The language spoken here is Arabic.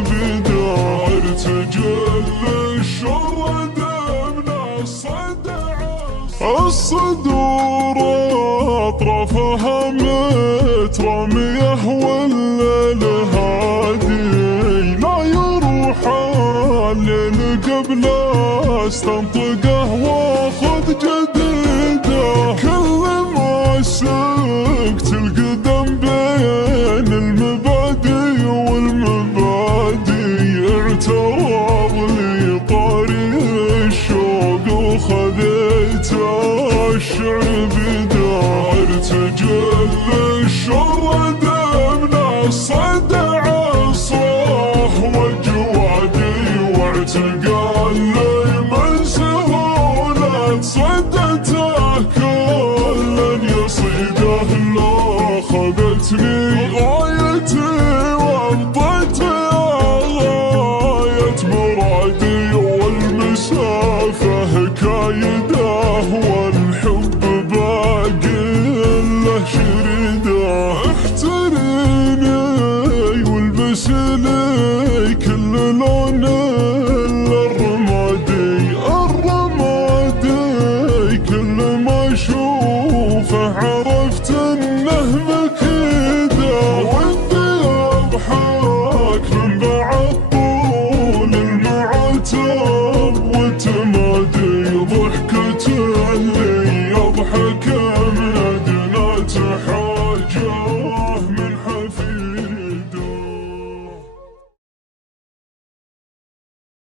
بده ارتجل الشرد من الصدور اطرافها مترميه والليل هادي لا يروح الليل قبل استنطقه واخذ جديده كل ما سكت القدم بين المبادئ والمبادئ اعترض لي طريق الشوق وخذيته الشعر بدا ارتجل الشرد من الصدع صاح وجوادي واعتقال لي من سهولة صدته كل يصيده لو خذتني غايتي وامضيتي غاية مرادي والمسافة كايده والحب باقي له شريده احتريني والبس لي كل لون